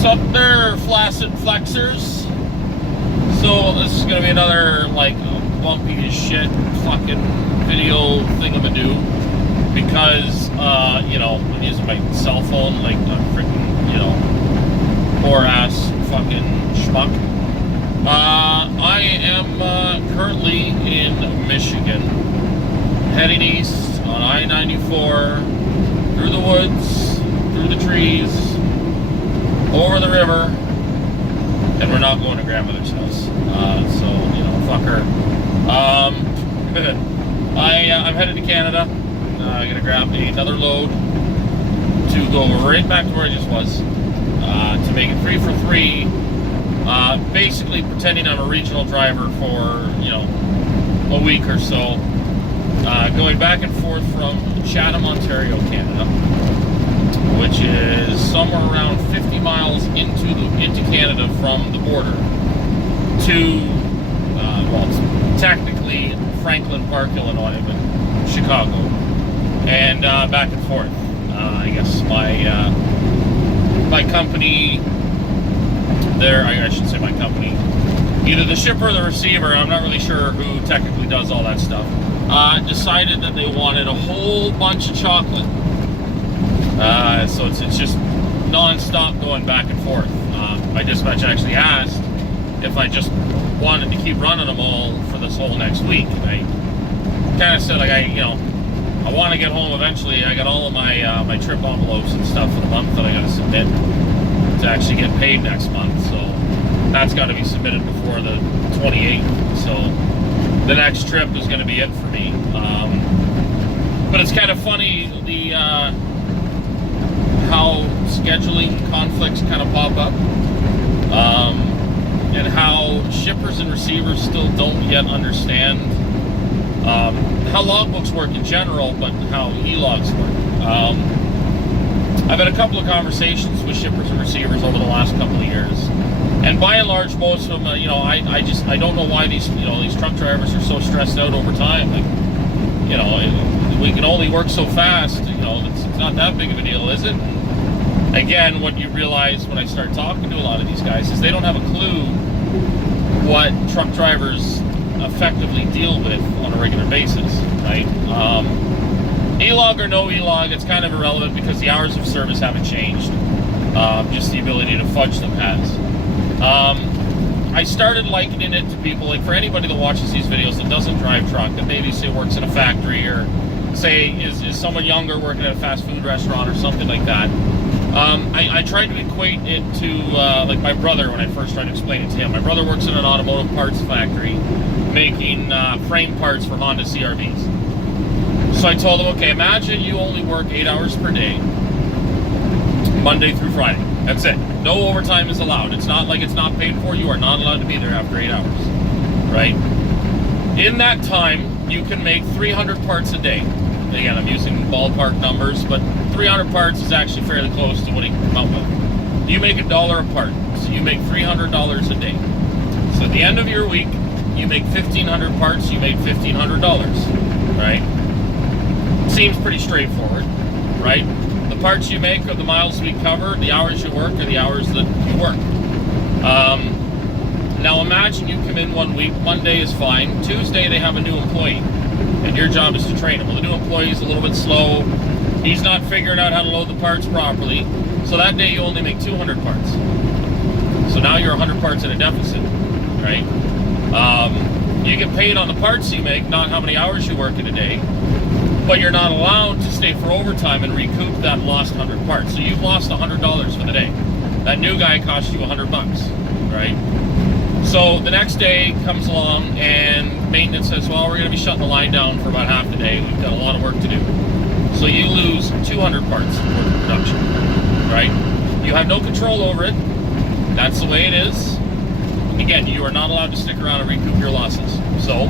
So they're flaccid flexors. So this is gonna be another like bumpy as shit fucking video thingamadoo because you know, I'm using my cell phone like a freaking, you know, poor ass fucking schmuck. I am currently in Michigan, heading east on I-94 through the woods, through the trees, over the river, and we're not going to grandmother's house. So, you know, fuck her. I'm headed to Canada. I'm gonna grab another load to go right back to where I just was, to make it 3 for 3. Basically pretending I'm a regional driver for, you know, a week or so. Going back and forth from Chatham, Ontario, Canada, which is somewhere around 50 miles into Canada from the border to, well, it's technically Franklin Park, Illinois, but Chicago, and back and forth. I guess my company there, I should say my company, either the shipper or the receiver, I'm not really sure who technically does all that stuff, decided that they wanted a whole bunch of chocolate. So it's just non-stop going back and forth. My dispatch actually asked if I just wanted to keep running them all for this whole next week. And I kind of said, like, I want to get home eventually. I got all of my trip envelopes and stuff for the month that I got to submit to actually get paid next month. So that's got to be submitted before the 28th. So the next trip is going to be it for me. But it's kind of funny how scheduling conflicts kind of pop up, and how shippers and receivers still don't yet understand how logbooks work in general, but how e-logs work. I've had a couple of conversations with shippers and receivers over the last couple of years, and by and large, most of them, I don't know why these truck drivers are so stressed out over time. Like, we can only work so fast. It's not that big of a deal, is it? Again, what you realize when I start talking to a lot of these guys is they don't have a clue what truck drivers effectively deal with on a regular basis, right? E-log or no E-log, it's kind of irrelevant because the hours of service haven't changed. Just the ability to fudge them has. I started likening it to people, like for anybody that watches these videos that doesn't drive truck, that maybe say works in a factory, or say is someone younger working at a fast food restaurant or something like that. I tried to equate it to like my brother when I first tried to explain it to him. My brother works in an automotive parts factory making frame parts for Honda CR-Vs. So I told him, okay, imagine you only work 8 hours per day, Monday through Friday. That's it. No overtime is allowed. It's not like it's not paid for. You are not allowed to be there after 8 hours, right? In that time, you can make 300 parts a day. Again, I'm using ballpark numbers, but 300 parts is actually fairly close to what he can come up with. You make $1 a part, so you make $300 a day. So at the end of your week, you make 1,500 parts, you made $1,500, right? Seems pretty straightforward, right? The parts you make are the miles we cover, the hours you work are the hours that you work. Now imagine you come in one week, Monday is fine, Tuesday they have a new employee, and your job is to train him. Well, the new employee is a little bit slow, he's not figuring out how to load the parts properly, so that day you only make 200 parts. So now you're 100 parts in a deficit, right? You get paid on the parts you make, not how many hours you work in a day, but you're not allowed to stay for overtime and recoup that lost 100 parts. So you've lost $100 for the day. That new guy cost you $100, right? So the next day comes along and maintenance says, well, we're going to be shutting the line down for about half the day. We've got a lot of work to do. So you lose 200 parts worth of production, right? You have no control over it. That's the way it is. Again, you are not allowed to stick around and recoup your losses. So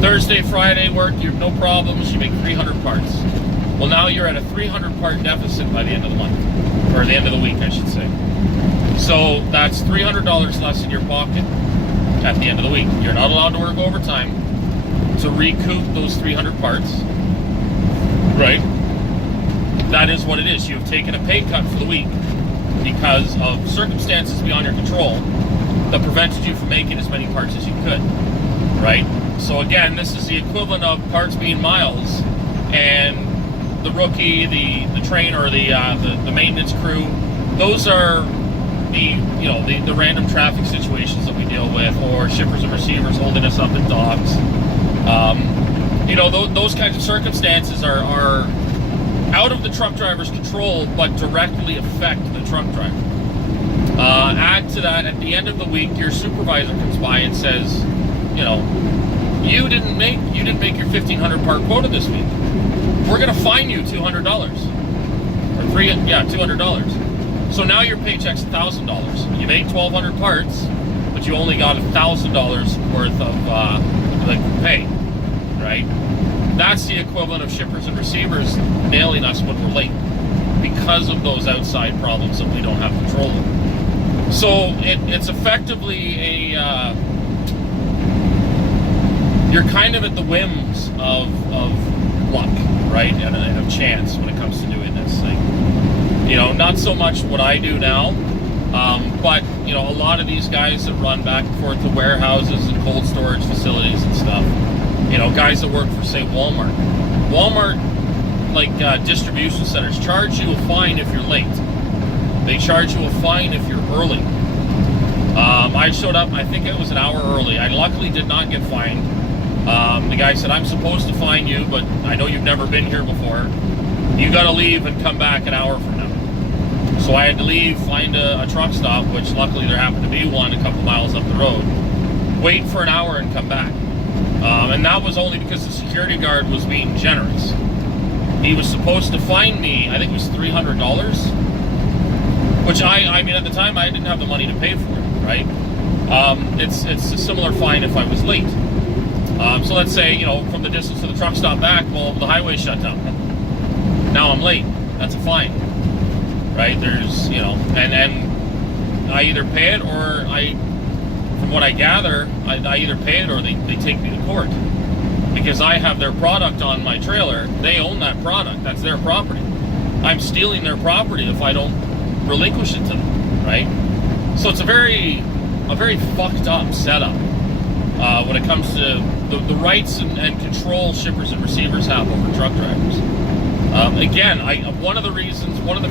Thursday, Friday work, you have no problems, you make 300 parts. Well, now you're at a 300 part deficit by the end of the month, or the end of the week, I should say. So that's $300 less in your pocket at the end of the week. You're not allowed to work overtime to recoup those 300 parts, right? That is what it is. You've taken a pay cut for the week. because of circumstances beyond your control that prevented you from making as many parts as you could, right? So again, this is the equivalent of parts being miles, and the rookie, the trainer, the maintenance crew, those are the random traffic situations that we deal with, or shippers and receivers holding us up at docks. Those kinds of circumstances are out of the truck driver's control, but directly affect the truck driver. Add to that, at the end of the week, your supervisor comes by and says, you didn't make your 1,500 part quota this week. We're going to fine you $200 or $200. So now your paycheck's $1,000. You made 1,200 parts, but you only got $1,000 worth of pay, right? That's the equivalent of shippers and receivers nailing us when we're late because of those outside problems that we don't have control over. So it's effectively you're kind of at the whims of luck, right, and of chance when it comes to doing this thing. Not so much what I do now, but a lot of these guys that run back and forth to warehouses and cold storage facilities and stuff, guys that work for, say, Walmart, like distribution centers, charge you a fine if you're late. They charge you a fine if you're early. I showed up, I think it was an hour early. I luckily did not get fined. The guy said, I'm supposed to fine you, but I know you've never been here before. You got to leave and come back an hour from now. So I had to leave, find a truck stop, which luckily there happened to be one a couple miles up the road, wait for an hour and come back. And that was only because the security guard was being generous. He was supposed to fine me, I think it was $300, which I mean, at the time I didn't have the money to pay for it, right? It's a similar fine if I was late. So let's say, from the distance to the truck stop back, well, the highway shut down. Now I'm late. That's a fine, right? There's, and I either pay it or from what I gather, I either pay it or they take me to court because I have their product on my trailer. They own that product. That's their property. I'm stealing their property if I don't relinquish it to them, right? So it's a very fucked up setup when it comes to the rights and control shippers and receivers have over truck drivers. Again, one of the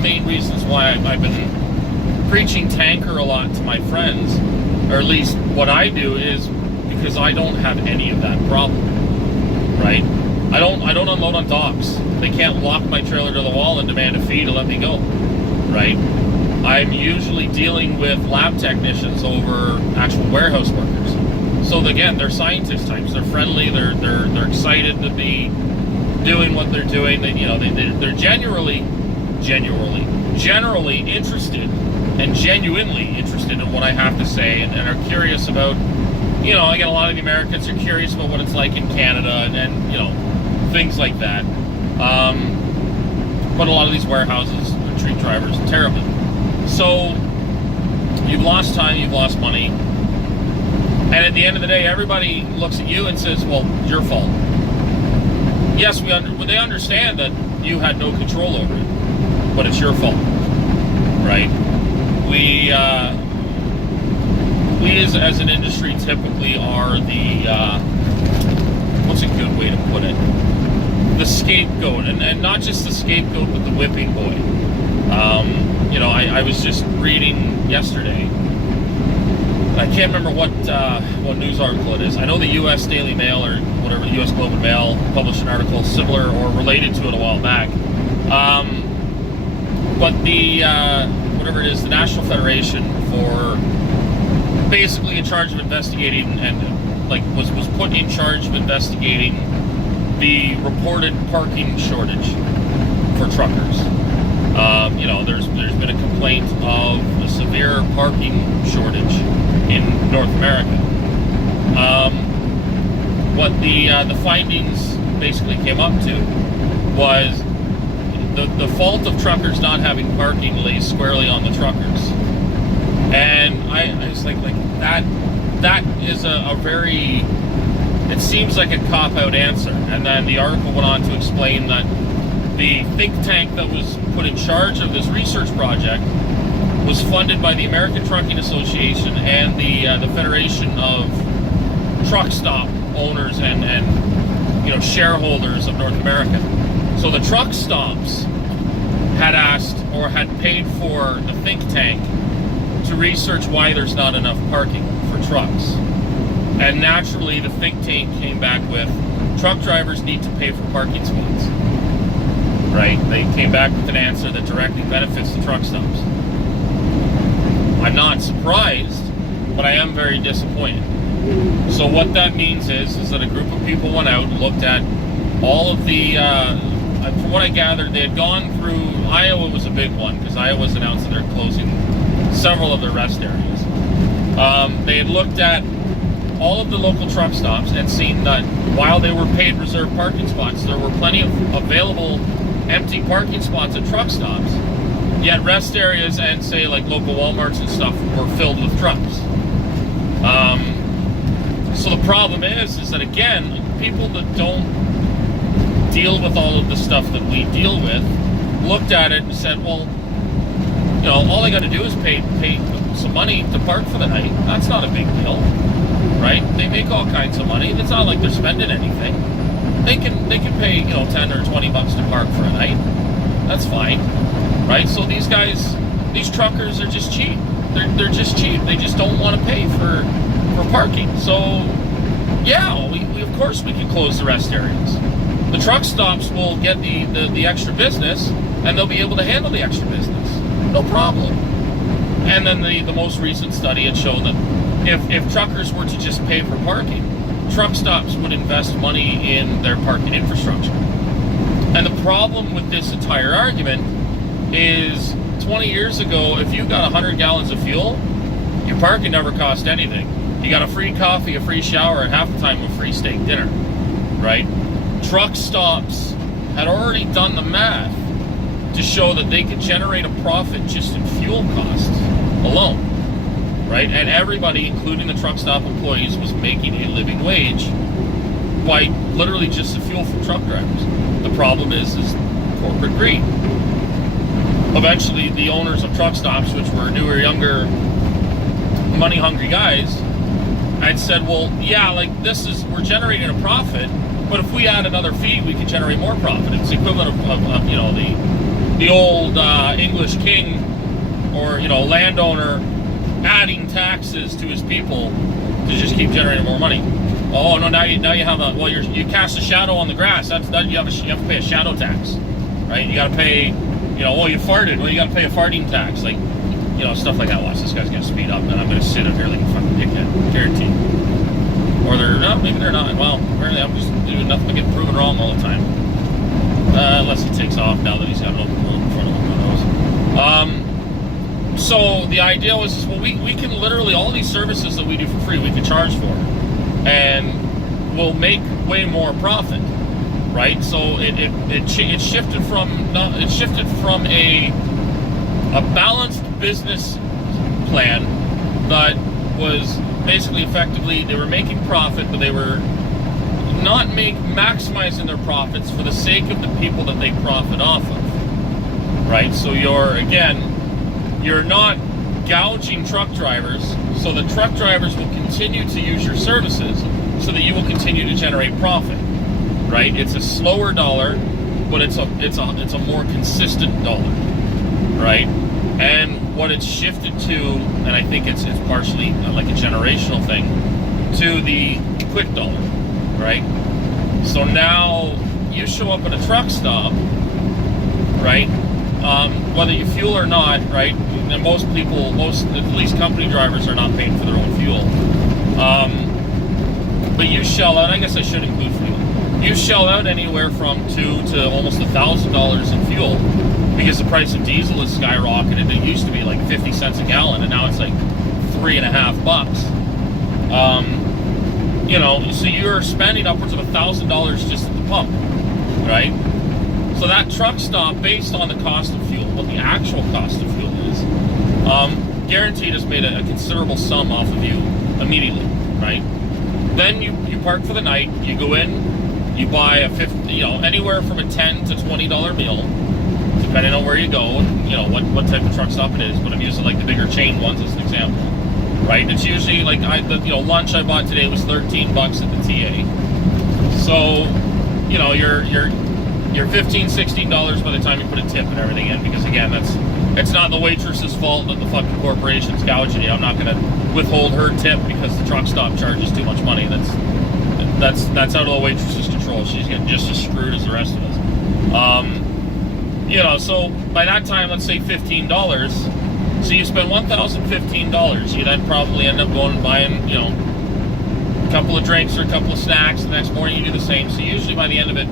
main reasons why I've been preaching tanker a lot to my friends, or at least what I do, is because I don't have any of that problem, right? I don't unload on docks. They can't lock my trailer to the wall and demand a fee to let me go, right? I'm usually dealing with lab technicians over actual warehouse workers. So again, they're scientist types. They're friendly. They're excited to be doing what they're doing. They're generally interested and genuinely interested in what I have to say, and are curious about. Again, a lot of the Americans are curious about what it's like in Canada and things like that. But a lot of these warehouses treat drivers terribly. So you've lost time, you've lost money. And at the end of the day, everybody looks at you and says, well, it's your fault. Yes, they understand that you had no control over it, but it's your fault, right? We as an industry typically are what's a good way to put it? The scapegoat, and not just the scapegoat, but the whipping boy. I was just reading yesterday. I can't remember what news article it is. I know the U.S. Daily Mail or whatever, the U.S. Globe and Mail published an article similar or related to it a while back. But the whatever it is, the National Federation for basically in charge of investigating and was put in charge of investigating the reported parking shortage for truckers. There's been a complaint of a severe parking shortage in North America. What the findings basically came up to was the fault of truckers not having parking lays squarely on the truckers. And I was like that is a very, it seems like a cop-out answer. And then the article went on to explain that the think tank that was put in charge of this research project was funded by the American Trucking Association and the Federation of Truck Stop Owners and shareholders of North America. So the truck stops had asked or had paid for the think tank to research why there's not enough parking for trucks. And naturally, the think tank came back with truck drivers need to pay for parking spots. Right? They came back with an answer that directly benefits the truck stops. I'm not surprised, but I am very disappointed. So what that means is that a group of people went out and looked at all of the, from what I gathered, they had gone through, Iowa was a big one, because Iowa's announced that they're closing several of their rest areas. They had looked at all of the local truck stops and seen that while they were paid reserved parking spots, there were plenty of available empty parking spots at truck stops, yet rest areas and say like local Walmarts and stuff were filled with trucks. So the problem is that again, people that don't deal with all of the stuff that we deal with looked at it and said, well, all I got to do is pay some money to park for the night. That's not a big deal, right? They make all kinds of money. It's not like they're spending anything. They can pay 10 or 20 bucks to park for a night. That's fine, right? So these truckers are just cheap. They're just cheap. They just don't want to pay for parking. So yeah, we of course we can close the rest areas. The truck stops will get the extra business, and they'll be able to handle the extra business. No problem. And then the most recent study had shown that if truckers were to just pay for parking, truck stops would invest money in their parking infrastructure. And the problem with this entire argument is 20 years ago, if you got 100 gallons of fuel, your parking never cost anything. You got a free coffee, a free shower, and half the time a free steak dinner, right? Truck stops had already done the math to show that they could generate a profit just in fuel costs alone, right? And everybody, including the truck stop employees, was making a living wage by literally just the fuel from truck drivers. The problem is corporate greed. Eventually, the owners of truck stops, which were newer, younger, money-hungry guys, I'd said, well, yeah, like we're generating a profit, but if we add another fee, we can generate more profit. It's the equivalent of the old English king or landowner adding taxes to his people to just keep generating more money. Oh no! Now you have you cast a shadow on the grass. You have to pay a shadow tax, right? You got to pay, you farted. Well, you got to pay a farting tax, like stuff like that. Watch, this guy's gonna speed up, and I'm gonna sit up here like a fucking dickhead, guaranteed. Or maybe they're not. Well, apparently I'm just doing nothing but get proven wrong all the time. Unless he takes off now that he's got an open road in front of him. Who knows? So the idea was, well, we can literally, all these services that we do for free, we can charge for, and we'll make way more profit, right? So it shifted from a balanced business plan that was basically effectively they were making profit, but they were not maximizing their profits for the sake of the people that they profit off of, right? So you're not gouging truck drivers, so the truck drivers will continue to use your services so that you will continue to generate profit, right? It's a slower dollar, but it's a more consistent dollar, right? And what it's shifted to, and I think it's partially like a generational thing, to the quick dollar, right? So now you show up at a truck stop, right? Whether you fuel or not, right? And most at least company drivers are not paying for their own fuel. But you shell out, I guess I should include fuel. You shell out anywhere from $2,000 to almost $1,000 in fuel because the price of diesel has skyrocketed. It used to be like 50 cents a gallon, and now it's like $3.50 bucks. So you're spending upwards of $1,000 just at the pump, right? So that truck stop, based on the cost of fuel, what the actual cost of fuel is, guaranteed has made a considerable sum off of you immediately, right? Then you park for the night, you go in, you buy anywhere from a $10 to $20 meal, depending on where you go and, you know, what type of truck stop it is. But I'm using like the bigger chain ones as an example, right? It's usually like, lunch I bought today was $13 at the TA. So, you know, you're $15, $16 by the time you put a tip and everything in, because again, it's not the waitress's fault that the fucking corporation's gouging you. I'm not going to withhold her tip because the truck stop charges too much money. That's out of the waitress's control. She's getting just as screwed as the rest of us. You know, so by that time, let's say $15. So you spend $1,015. You then probably end up going and buying, you know, a couple of drinks or a couple of snacks. The next morning you do the same. So usually by the end of it,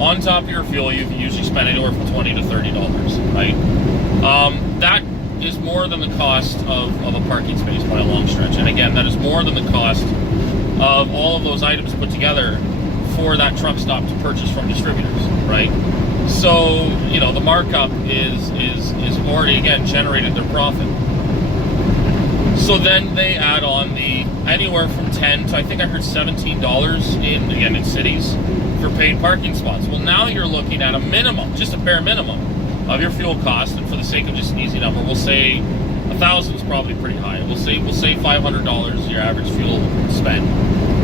on top of your fuel, you can usually spend anywhere from $20 to $30, right? That is more than the cost of a parking space by a long stretch. And again, that is more than the cost of all of those items put together for that truck stop to purchase from distributors, right? So, you know, the markup is already, again, generated their profit. So then they add on the anywhere from $10 to, I think I heard $17 in cities for paid parking spots. Well, now you're looking at a minimum, just a bare minimum of your fuel cost, and for the sake of just an easy number, we'll say 1,000 is probably pretty high. We'll say $500 your average fuel spend,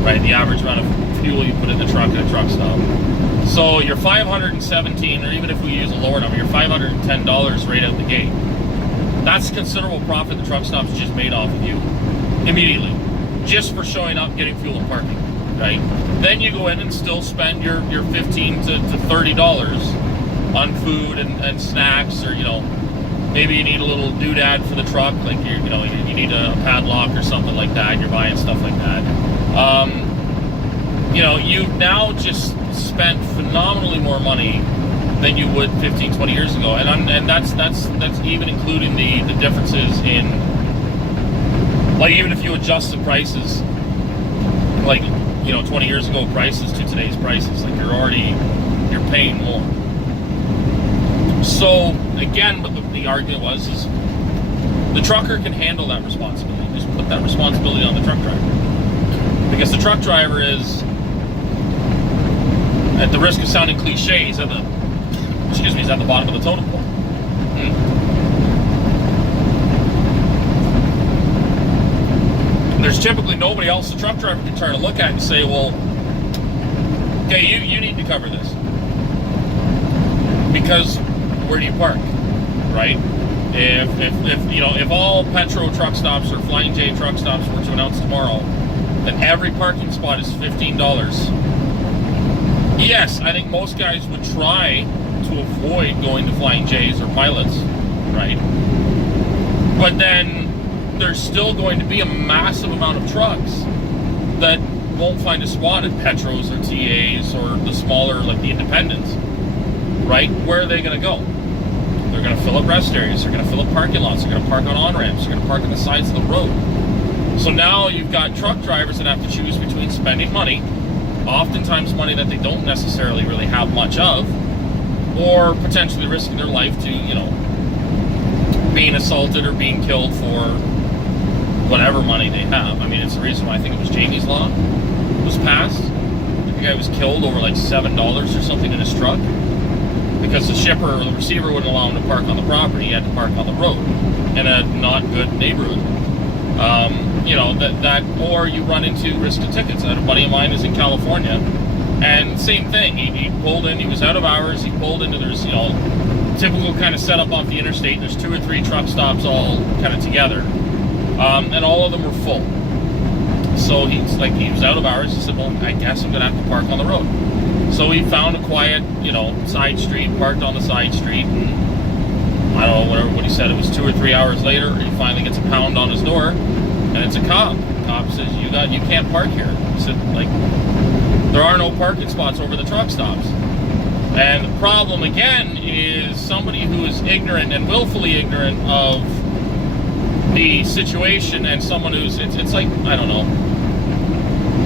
right? The average amount of fuel you put in the truck at a truck stop. So your $517, or even if we use a lower number, your $510 right out the gate. That's considerable profit the truck stop's just made off of you immediately, just for showing up, getting fuel and parking, right? Then you go in and still spend your $15 to $30 on food and snacks, or, you know, maybe you need a little doodad for the truck, like you need a padlock or something like that. You're buying stuff like that. You know, you've now just spent phenomenally more money than you would 15, 20 years ago, and that's even including the differences in, like, even if you adjust the prices, like, you know, 20 years ago prices to today's prices, like you're paying more. So again, what the argument is the trucker can handle that responsibility. Just put that responsibility on the truck driver, because the truck driver is, at the risk of sounding cliche, he's at the bottom of the totem pole. There's typically nobody else the truck driver can turn and look at and say, well, okay, you need to cover this, because where do you park, right? If all Petro truck stops or Flying J truck stops were to announce tomorrow that every parking spot is $15, yes, I think most guys would try to avoid going to Flying J's or Pilots, right? But then there's still going to be a massive amount of trucks that won't find a spot at Petros or TAs or the smaller, like the independents, right? Where are they going to go? They're going to fill up rest areas. They're going to fill up parking lots. They're going to park on on-ramps. They're going to park on the sides of the road. So now you've got truck drivers that have to choose between spending money, oftentimes money that they don't necessarily really have much of, or potentially risking their life to, you know, being assaulted or being killed for whatever money they have. I mean, it's the reason why I think it was Jamie's Law was passed. The guy was killed over like $7 or something in his truck, because the shipper or the receiver wouldn't allow him to park on the property. He had to park on the road in a not good neighborhood. You know, that or you run into risk of tickets. A buddy of mine is in California, and same thing. He pulled in, he was out of hours, he pulled into, there's, you know, typical kind of setup off the interstate. There's 2 or 3 truck stops all kind of together, and all of them were full. So he was out of hours. He said, well, I guess I'm gonna have to park on the road. So he found a quiet, you know, side street, parked on the side street, and I don't know what he said. It was 2 or 3 hours later, he finally gets a pound on his door, and it's a cop. The cop says, you can't park here. He said, like, there are no parking spots over the truck stops. And the problem, again, is somebody who is ignorant and willfully ignorant of the situation, and someone who's, it's like, I don't know.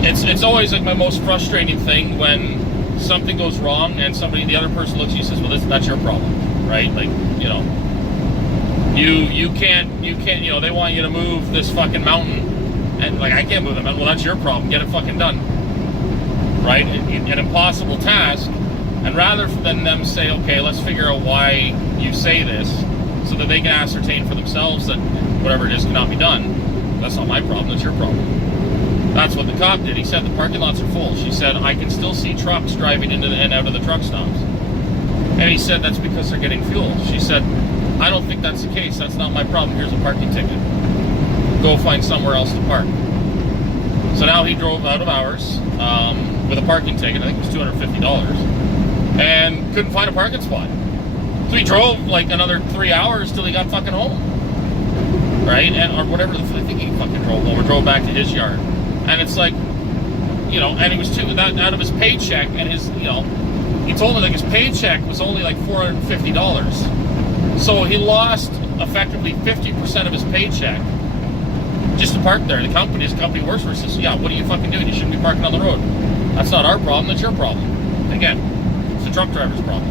It's always like my most frustrating thing when something goes wrong and the other person looks at you and says, well, that's your problem, right? Like, you know, you can't, you know, they want you to move this fucking mountain, and like, I can't move the mountain. Well, that's your problem. Get it fucking done, right? An impossible task And rather than them say, okay, let's figure out why you say this, so that they can ascertain for themselves that whatever it is cannot be done, that's not my problem, that's your problem. That's what the cop did. He said the parking lots are full. She said, I can still see trucks driving into and out of the truck stops. And he said, that's because they're getting fuel. She said, I don't think that's the case. That's not my problem. Here's a parking ticket. Go find somewhere else to park. So now he drove out of hours with a parking ticket. I think it was $250. And couldn't find a parking spot. So he drove like another 3 hours till he got fucking home. Right? Or whatever. I think he fucking drove home or drove back to his yard. And it's like, you know, and he was out of his paycheck, and his, you know, he told me like his paycheck was only like $450. So he lost effectively 50% of his paycheck just to park there. His company works for, says, yeah, what are you fucking doing? You shouldn't be parking on the road. That's not our problem, that's your problem. Again, it's the truck driver's problem.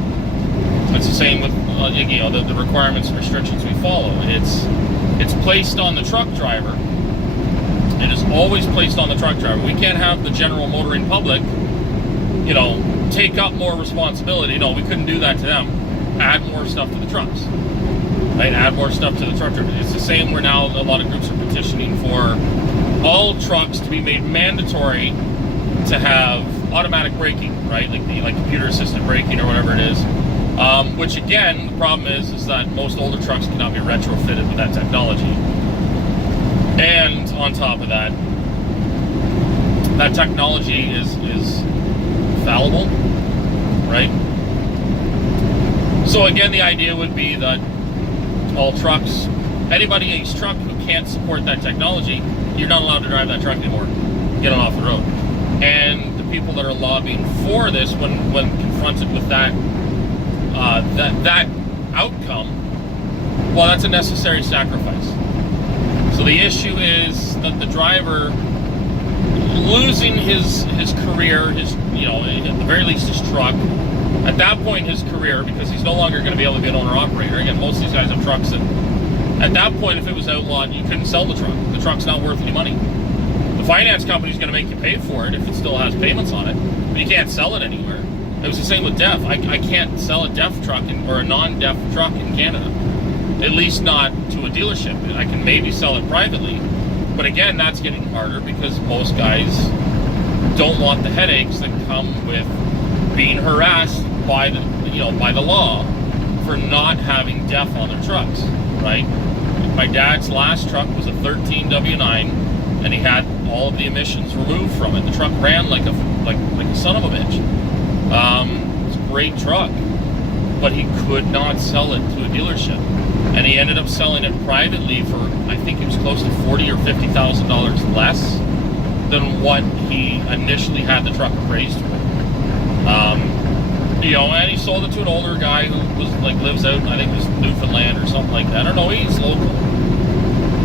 It's the same with, you know, the requirements and restrictions we follow. It's placed on the truck driver. It is always placed on the truck driver. We can't have the general motoring public, you know, take up more responsibility. No, we couldn't do that to them. Add more stuff to the trucks. Right? Add more stuff to the truck driver. It's the same where now a lot of groups are petitioning for all trucks to be made mandatory to have automatic braking, right? Like computer assisted braking or whatever it is. Which again, the problem is that most older trucks cannot be retrofitted with that technology. And on top of that, that technology is fallible, right? So again, the idea would be that all trucks, anybody in a truck who can't support that technology, you're not allowed to drive that truck anymore. Get it off the road. And the people that are lobbying for this, when confronted with that outcome, well, that's a necessary sacrifice. So the issue is that the driver losing his career, his, you know, at the very least his truck, at that point his career, because he's no longer going to be able to be an owner-operator. Again, most of these guys have trucks, and at that point, if it was outlawed, you couldn't sell the truck. The truck's not worth any money. The finance company's going to make you pay for it if it still has payments on it, but you can't sell it anywhere. It was the same with deaf. I can't sell a deaf truck or a non-deaf truck in Canada. At least not to a dealership. I can maybe sell it privately, but again, that's getting harder because most guys don't want the headaches that come with being harassed by the, you know, by the law for not having deaf on their trucks, right? My dad's last truck was a 13 W9, and he had all of the emissions removed from it. The truck ran like a son of a bitch. It's a great truck, but he could not sell it to a dealership. And he ended up selling it privately for, I think it was close to $40,000 or $50,000 less than what he initially had the truck appraised for. You know, and he sold it to an older guy who was like lives out, I think it was Newfoundland or something like that. I don't know, he's local.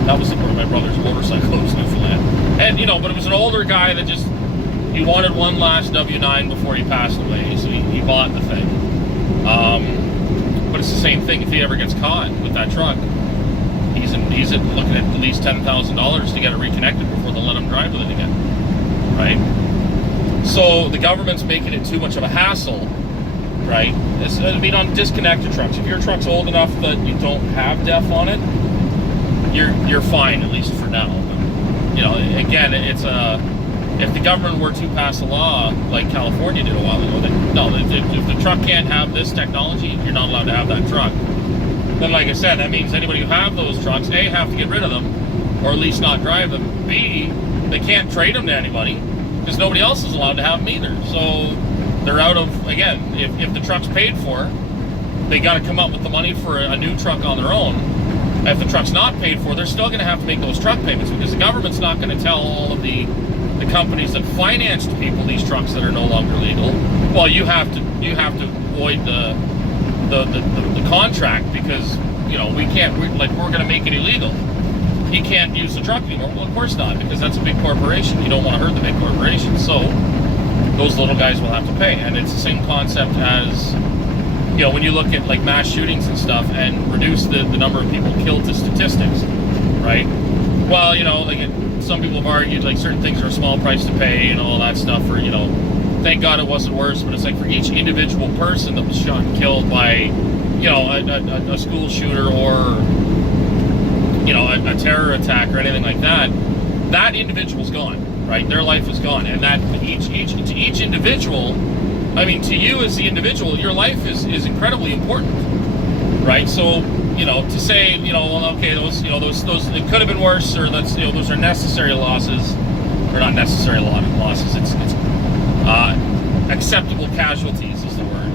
That was where my brother's motorcycle was, Newfoundland. And you know, but it was an older guy that just, he wanted one last W9 before he passed away, so he bought the thing. But it's the same thing. If he ever gets caught with that truck, he's looking at least $10,000 to get it reconnected before they'll let him drive with it again, right? So the government's making it too much of a hassle, right? I mean, on disconnected trucks, if your truck's old enough that you don't have DEF on it, you're fine, at least for now. You know, again, it's if the government were to pass a law like California did a while ago, if the truck can't have this technology, you're not allowed to have that truck. Then, like I said, that means anybody who have those trucks, A, have to get rid of them, or at least not drive them. B, they can't trade them to anybody, because nobody else is allowed to have them either. So they're out of, again, if the truck's paid for, they got to come up with the money for a new truck on their own. If the truck's not paid for, they're still going to have to make those truck payments, because the government's not going to tell all of the companies that financed people these trucks that are no longer legal, well, you have to void the contract, because you know we're going to make it illegal. He can't use the truck anymore. Well, of course not, because that's a big corporation. You don't want to hurt the big corporation, so those little guys will have to pay. And it's the same concept as, you know, when you look at like mass shootings and stuff and reduce the number of people killed to statistics, right? Well, you know, like some people have argued like certain things are a small price to pay and all that stuff, or, you know, thank God it wasn't worse, but it's like for each individual person that was shot and killed by, you know, a school shooter or, you know, a terror attack or anything like that, that individual's gone, right? Their life is gone. And that to each individual, I mean, to you as the individual, your life is incredibly important, right? So, you know, to say, you know, well, okay, those it could have been worse, or that's, you know, those are necessary losses, or not necessary losses. It's acceptable casualties is the word.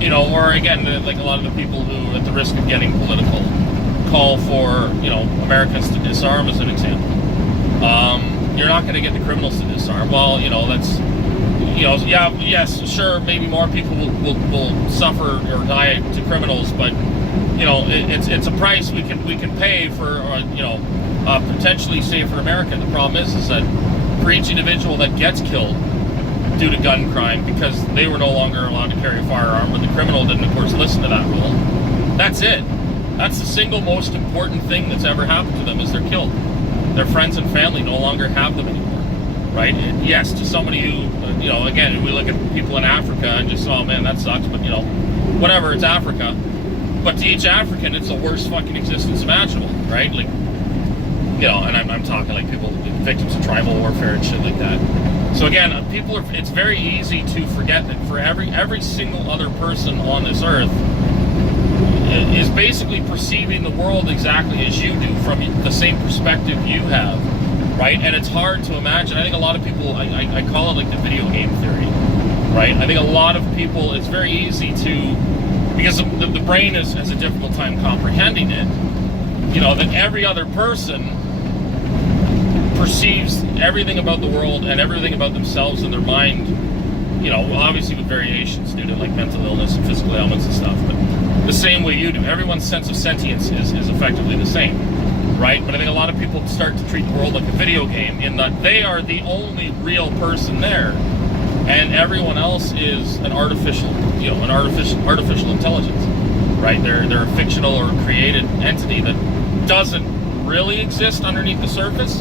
You know, or again, like a lot of the people who, at the risk of getting political, call for, you know, Americans to disarm as an example. You're not going to get the criminals to disarm. Well, you know, that's, you know, yeah, yes, sure, maybe more people will suffer or die to criminals, but, you know, it's a price we can pay for, you know, potentially safer America. The problem is that for each individual that gets killed due to gun crime because they were no longer allowed to carry a firearm, but the criminal didn't, of course, listen to that rule, that's it. That's the single most important thing that's ever happened to them, is they're killed. Their friends and family no longer have them anymore, right? And yes, to somebody who, you know, again, we look at people in Africa and just, oh man, that sucks, but, you know, whatever, it's Africa. But to each African, it's the worst fucking existence imaginable, right? Like, you know, and I'm talking like people, victims of tribal warfare and shit like that. So again, it's very easy to forget that for every single other person on this earth is basically perceiving the world exactly as you do, from the same perspective you have, right? And it's hard to imagine. I think a lot of people, I call it like the video game theory, right? I think a lot of people, it's very easy to, because the brain has a difficult time comprehending it, you know, that every other person perceives everything about the world and everything about themselves in their mind, you know, obviously with variations due to like mental illness and physical ailments and stuff, but the same way you do. Everyone's sense of sentience is effectively the same, right? But I think a lot of people start to treat the world like a video game, in that they are the only real person there, and everyone else is an artificial, you know, an artificial intelligence, right? They're a fictional or created entity that doesn't really exist underneath the surface,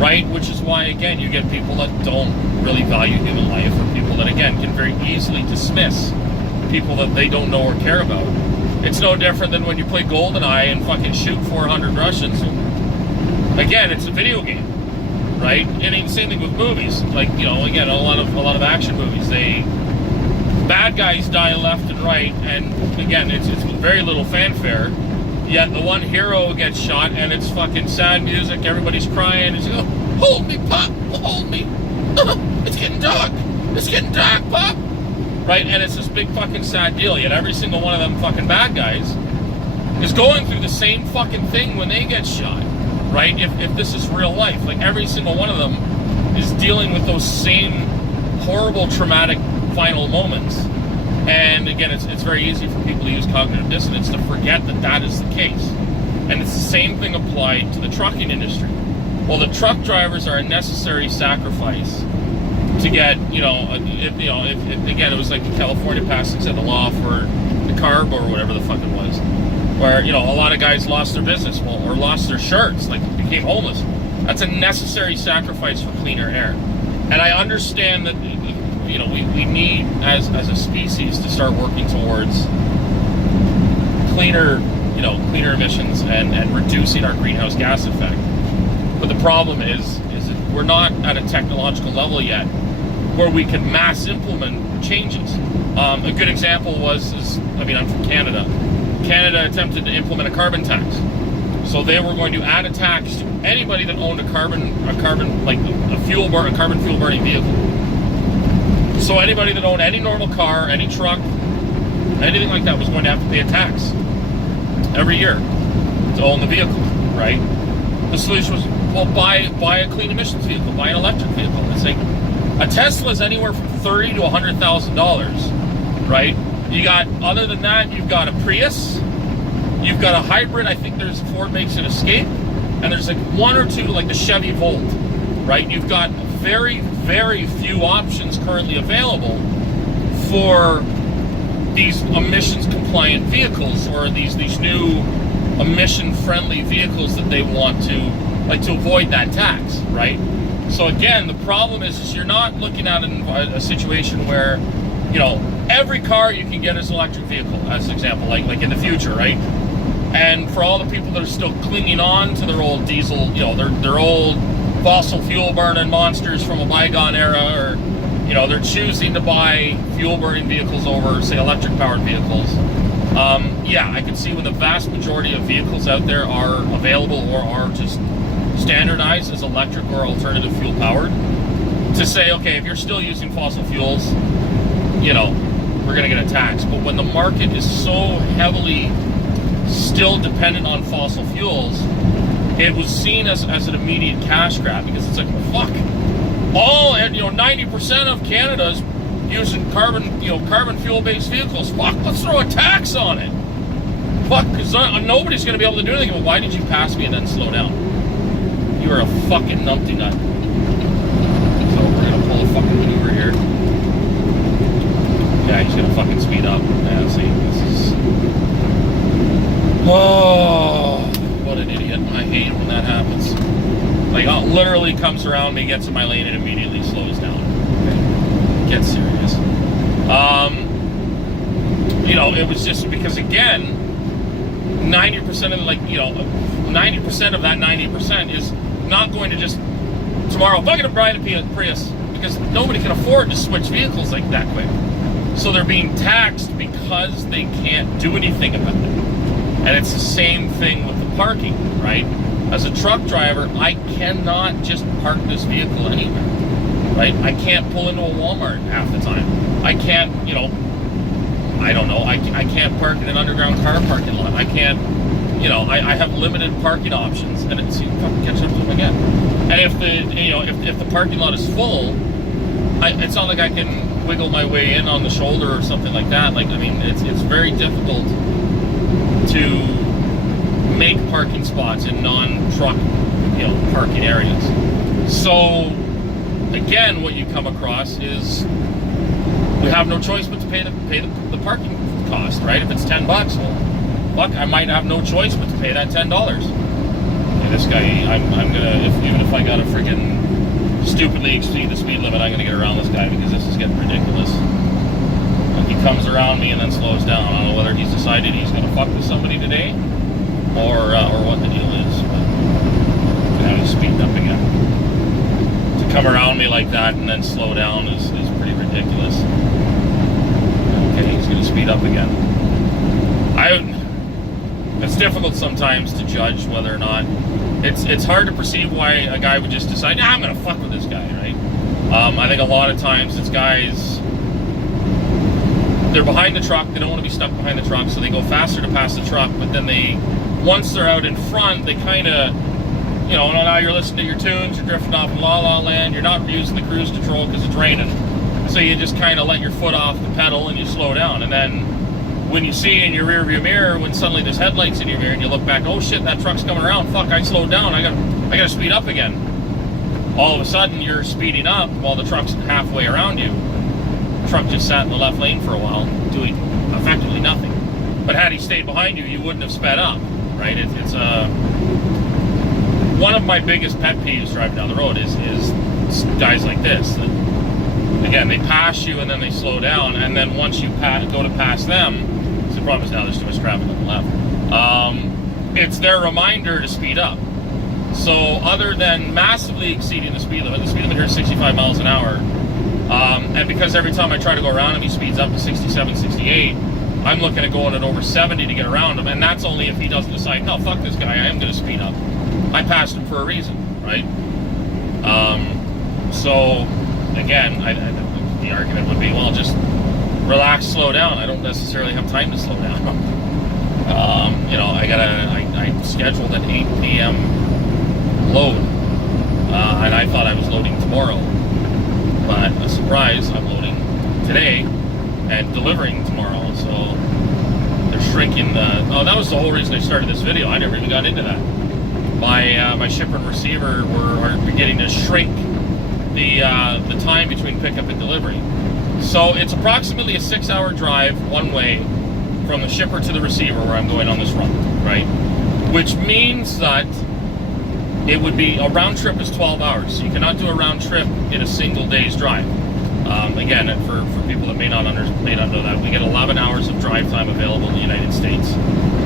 right? Which is why, again, you get people that don't really value human life, or people that, again, can very easily dismiss people that they don't know or care about. It's no different than when you play GoldenEye and fucking shoot 400 Russians. Again, it's a video game, right? And the same thing with movies. Like, you know, again, a lot of action movies, bad guys die left and right, and again, it's with very little fanfare. Yet the one hero gets shot, and it's fucking sad music. Everybody's crying. It's like, hold me, Pop, hold me. It's getting dark. It's getting dark, Pop. Right? And it's this big fucking sad deal. Yet every single one of them fucking bad guys is going through the same fucking thing when they get shot. Right? If this is real life, like every single one of them is dealing with those same horrible, traumatic final moments. And again, it's very easy for people to use cognitive dissonance to forget that that is the case. And it's the same thing applied to the trucking industry. Well, the truck drivers are a necessary sacrifice to get, you know, if again, it was like the California passing said, the law for the carb or whatever the fuck it was, where, you know, a lot of guys lost their business, or lost their shirts, like became homeless. That's a necessary sacrifice for cleaner air. And I understand that, you know, we need as a species to start working towards cleaner emissions and reducing our greenhouse gas effect. But the problem is that we're not at a technological level yet where we can mass implement changes. A good example I'm from Canada. Canada attempted to implement a carbon tax. So they were going to add a tax to anybody that owned a carbon fuel burning vehicle. So anybody that owned any normal car, any truck, anything like that was going to have to pay a tax every year to own the vehicle, right? The solution was, well, buy a clean emissions vehicle, buy an electric vehicle. It's like, a Tesla is anywhere from $30,000 to $100,000, right? You got, other than that, you've got a Prius, you've got a hybrid. I think Ford makes an Escape, and there's like one or two, like the Chevy Volt, right? You've got very, very few options currently available for these emissions compliant vehicles, or these new emission friendly vehicles that they want to avoid that tax, right? So again, the problem is you're not looking at a situation where, you know, every car you can get is an electric vehicle, as an example, like in the future, right? And for all the people that are still clinging on to their old diesel, you know, their old fossil fuel burning monsters from a bygone era, or, you know, they're choosing to buy fuel burning vehicles over, say, electric powered vehicles. Yeah, I can see when the vast majority of vehicles out there are available or are just standardized as electric or alternative fuel powered, to say, okay, if you're still using fossil fuels, you know, we're going to get a tax. But when the market is so heavily still dependent on fossil fuels, it was seen as an immediate cash grab, because it's like, fuck, all, and, you know, 90% of Canada's using carbon fuel based vehicles. Fuck, let's throw a tax on it. Fuck, because nobody's going to be able to do anything. Well, why did you pass me and then slow down? You are a fucking numpty nut. So we're going to pull a fucking maneuver here. Yeah, he's going to fucking speed up. Yeah, see, this is... Oh, what an idiot. I hate when that happens. Like, literally comes around me, gets in my lane, and immediately slows down. Okay. Get serious. You know, it was just because, again, 90% of, like, you know, 90% of that 90% is not going to just tomorrow, if I'm going to buy a Prius, because nobody can afford to switch vehicles like that quick. So they're being taxed because they can't do anything about it. And it's the same thing with the parking, right? As a truck driver, I cannot just park this vehicle anywhere, right? I can't pull into a Walmart half the time. I can't, you know, I don't know, I can't park in an underground car parking lot. I can't, you know, I have limited parking options, and it's, you fucking catch up to them again. And if the, you know, if the parking lot is full, it's not like I can wiggle my way in on the shoulder or something like that. Like, I mean, it's very difficult to make parking spots in non-truck, you know, parking areas. So again, what you come across is we have no choice but to pay the parking cost, right? If it's $10, well, fuck, I might have no choice but to pay that $10. And this guy, I'm gonna, even if I gotta freaking stupidly exceed the speed limit, I'm gonna get around this guy, because this is getting ridiculous. And he comes around me and then slows down. I don't know whether he's decided he's gonna fuck with somebody today, or what the deal is. But now he's speeding up again. To come around me like that and then slow down is pretty ridiculous. Okay, he's gonna speed up again. It's difficult sometimes to judge whether or not, it's hard to perceive why a guy would just decide, I'm gonna fuck with this guy, right? I think a lot of times it's guys, they're behind the truck, they don't want to be stuck behind the truck, so they go faster to pass the truck, but then once they're out in front, they kind of, you know, now you're listening to your tunes, you're drifting off in La La Land, you're not using the cruise control because it's raining, so you just kind of let your foot off the pedal and you slow down, and then when you see in your rear view mirror, when suddenly there's headlights in your mirror and you look back, oh shit, that truck's coming around, fuck, I slowed down, I gotta speed up again. All of a sudden you're speeding up while the truck's halfway around you. The truck just sat in the left lane for a while, doing effectively nothing. But had he stayed behind you, you wouldn't have sped up, right? It's one of my biggest pet peeves driving down the road is guys like this. That, again, they pass you and then they slow down, and then once you go to pass them, the problem is now there's too much traffic on the left. It's their reminder to speed up. So other than massively exceeding the speed limit here is 65 miles an hour, and because every time I try to go around him, he speeds up to 67, 68, I'm looking at going at over 70 to get around him, and that's only if he doesn't decide, no, fuck this guy, I am going to speed up. I passed him for a reason, right? So again, the argument would be, well, just relax, slow down. I don't necessarily have time to slow down. You know, I scheduled an 8 p.m. load, and I thought I was loading tomorrow, but a surprise, I'm loading today and delivering tomorrow. So they're shrinking oh, that was the whole reason I started this video. I never even got into that. My shipper and receiver are beginning to shrink the time between pickup and delivery. So it's approximately a 6-hour drive one way from the shipper to the receiver where I'm going on this run, right? Which means that it would be, a round trip is 12 hours. So you cannot do a round trip in a single day's drive. Again, for people that may not know that, we get 11 hours of drive time available in the United States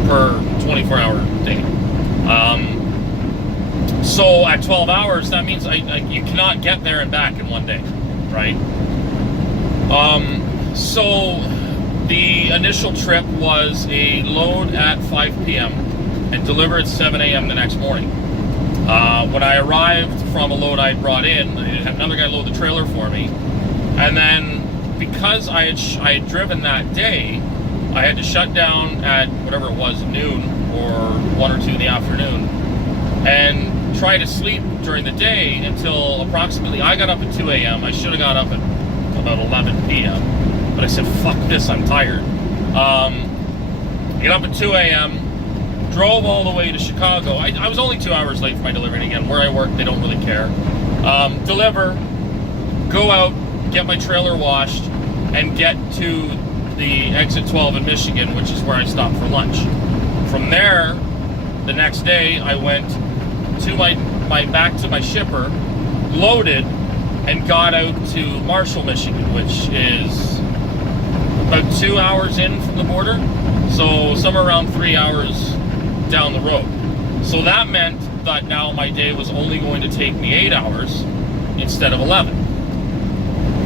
per 24-hour day. So at 12 hours, that means you cannot get there and back in one day, right? So the initial trip was a load at 5 p.m. and deliver at 7 a.m. the next morning. When I arrived from a load I brought in, I had another guy load the trailer for me. And then because I had driven that day, I had to shut down at whatever it was, noon or 1 or 2 in the afternoon, and try to sleep during the day until approximately, I got up at 2 a.m. I should have got up at about 11 p.m. But I said, fuck this, I'm tired. Get up at 2 a.m., drove all the way to Chicago. I was only 2 hours late for my delivery. And again, where I work, they don't really care. Deliver, go out, get my trailer washed, and get to the exit 12 in Michigan, which is where I stopped for lunch. From there, the next day, I went to back to my shipper, loaded, and got out to Marshall, Michigan, which is about 2 hours in from the border, so somewhere around 3 hours down the road. So that meant that now my day was only going to take me 8 hours instead of 11.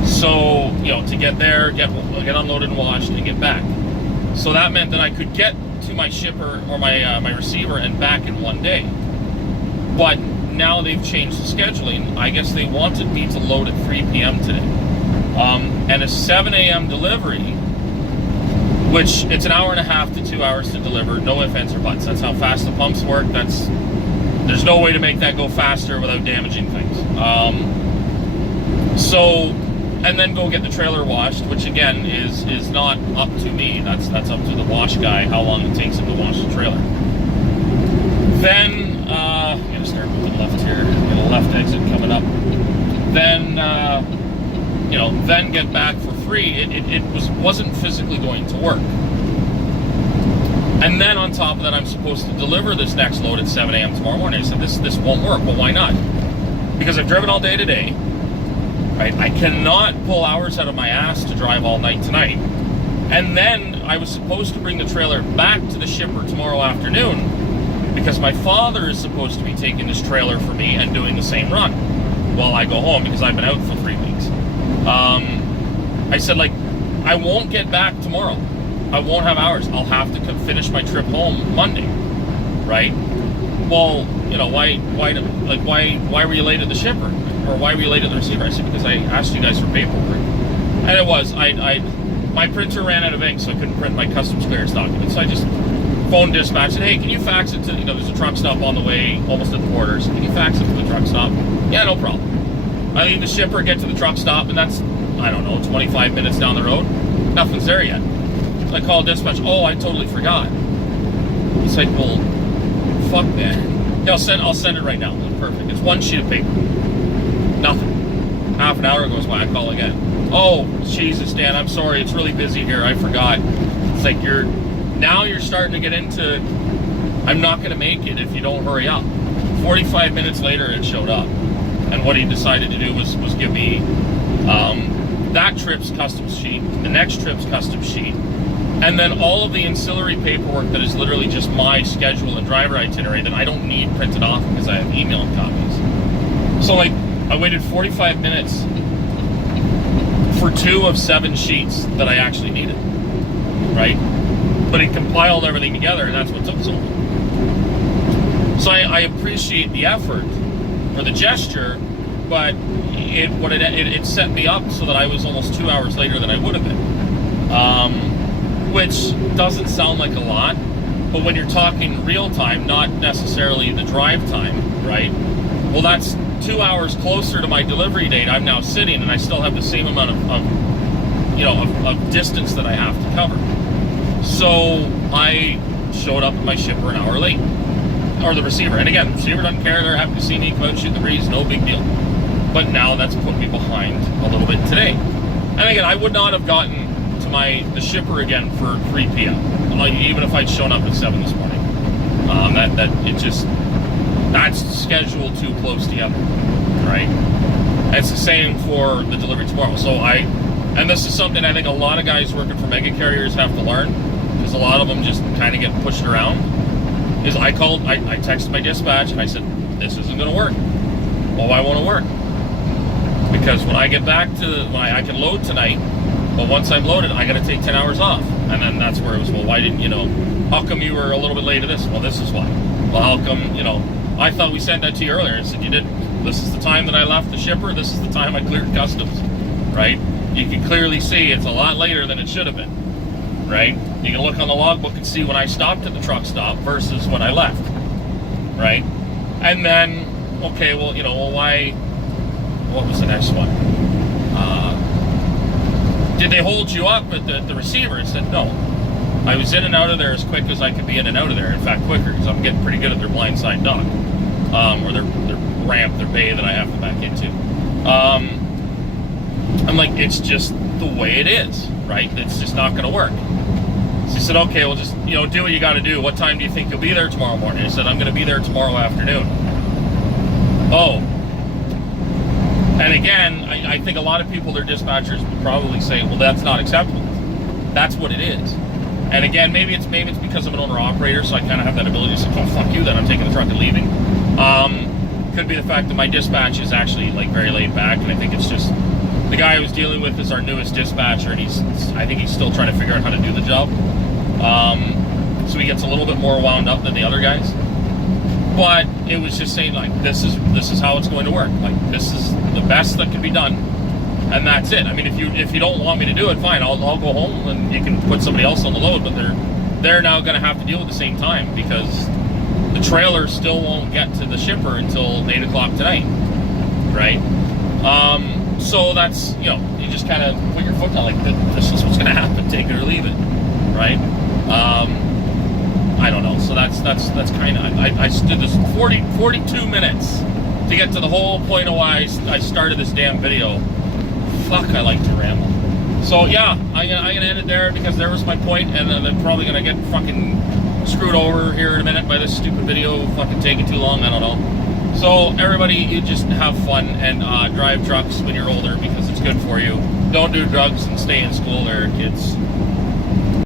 So, to get there, get unloaded and washed, and get back. So that meant that I could get to my shipper or my receiver and back in one day. But now they've changed the scheduling. I guess they wanted me to load at 3 p.m. today. And a 7 a.m. delivery, which it's an hour and a half to 2 hours to deliver, no ifs, ands, or buts. That's how fast the pumps work. There's no way to make that go faster without damaging things. And then go get the trailer washed, which again is not up to me. That's up to the wash guy, how long it takes him to wash the trailer. Then, I'm going to start moving left here. Get a left exit coming up. Then, then get back for free. It wasn't physically going to work. And then on top of that, I'm supposed to deliver this next load at 7 a.m. tomorrow morning. I said, this won't work. Well, why not? Because I've driven all day today. Right? I cannot pull hours out of my ass to drive all night tonight. And then I was supposed to bring the trailer back to the shipper tomorrow afternoon because my father is supposed to be taking this trailer for me and doing the same run while I go home because I've been out for 3 weeks. I said, I won't get back tomorrow. I won't have hours. I'll have to finish my trip home Monday, right? Well, why were you late at the shipper? Or why were you late at the receiver? I said, because I asked you guys for paperwork. And it was, my printer ran out of ink, so I couldn't print my customs clearance document. So I just phoned dispatch and said, hey, can you fax it to, there's a truck stop on the way, almost at the border. So can you fax it to the truck stop? Yeah, no problem. I leave the shipper, get to the truck stop, and that's, 25 minutes down the road. Nothing's there yet. So I called dispatch, oh, I totally forgot. He's like, well, fuck that. Yeah, I'll send it right now. Perfect. It's one sheet of paper. Nothing. Half an hour goes by, I call again. Oh, Jesus, Dan, I'm sorry. It's really busy here. I forgot. It's like you're starting to get into, I'm not going to make it if you don't hurry up. 45 minutes later, it showed up. And what he decided to do was give me that trip's customs sheet, the next trip's customs sheet, and then all of the ancillary paperwork that is literally just my schedule and driver itinerary that I don't need printed off because I have emailed copies. So I waited 45 minutes for 2 of 7 sheets that I actually needed, right? But it compiled everything together, and that's what took so long. So I appreciate the effort for the gesture, but it set me up so that I was almost 2 hours later than I would have been, which doesn't sound like a lot, but when you're talking real time, not necessarily the drive time, right? Well, that's 2 hours closer to my delivery date. I'm now sitting, and I still have the same amount of distance that I have to cover. So I showed up at my shipper an hour late, or the receiver. And again, the receiver doesn't care. They're happy to see me come out and shoot the breeze. No big deal. But now that's put me behind a little bit today. And again, I would not have gotten to the shipper again for 3 p.m. Even if I'd shown up at 7 this morning. that's scheduled too close together, right? And it's the same for the delivery tomorrow. So and this is something I think a lot of guys working for mega carriers have to learn, because a lot of them just kind of get pushed around, is I texted my dispatch and I said, this isn't going to work. Well, why won't it work? Because when I get back to, I can load tonight, but once I'm loaded, I got to take 10 hours off. And then that's where it was, well, why didn't, how come you were a little bit late to this? Well, this is why. Well, how come, I thought we sent that to you earlier. I said, you didn't. This is the time that I left the shipper. This is the time I cleared customs, right? You can clearly see it's a lot later than it should have been, right? You can look on the logbook and see when I stopped at the truck stop versus when I left, right? And then, okay, well, why, what was the next one? Did they hold you up at the receiver? I said, no. I was in and out of there as quick as I could be in and out of there. In fact, quicker, because I'm getting pretty good at their blindside dock, or their ramp, their bay that I have to back into. I'm like, it's just the way it is, right? It's just not going to work. So he said, okay, well, just, do what you got to do. What time do you think you'll be there tomorrow morning? I said, I'm going to be there tomorrow afternoon. Oh. And again, I think a lot of people, their dispatchers would probably say, well, that's not acceptable. That's what it is. And again, maybe it's because I'm an owner-operator, so I kind of have that ability to say, oh, fuck you, then I'm taking the truck and leaving. Could be the fact that my dispatch is actually, very laid back, and I think it's just, the guy I was dealing with is our newest dispatcher, and I think he's still trying to figure out how to do the job. So he gets a little bit more wound up than the other guys. But it was just saying, this is how it's going to work. This is the best that can be done, and that's it. I mean, if you don't want me to do it, fine. I'll go home and you can put somebody else on the load. But they're now going to have to deal at the same time, because the trailer still won't get to the shipper until 8 o'clock tonight, right? So that's, you just kind of put your foot down, this is what's going to happen. Take it or leave it, right? I don't know. So that's kind of, I did this 42 minutes to get to the whole point of why I started this damn video. Fuck, I like to ramble. So yeah, I'm gonna end it there, because there was my point, and then I'm probably gonna get fucking screwed over here in a minute by this stupid video fucking taking too long. I don't know. So everybody, you just have fun and drive trucks when you're older, because it's good for you. Don't do drugs and stay in school there, kids.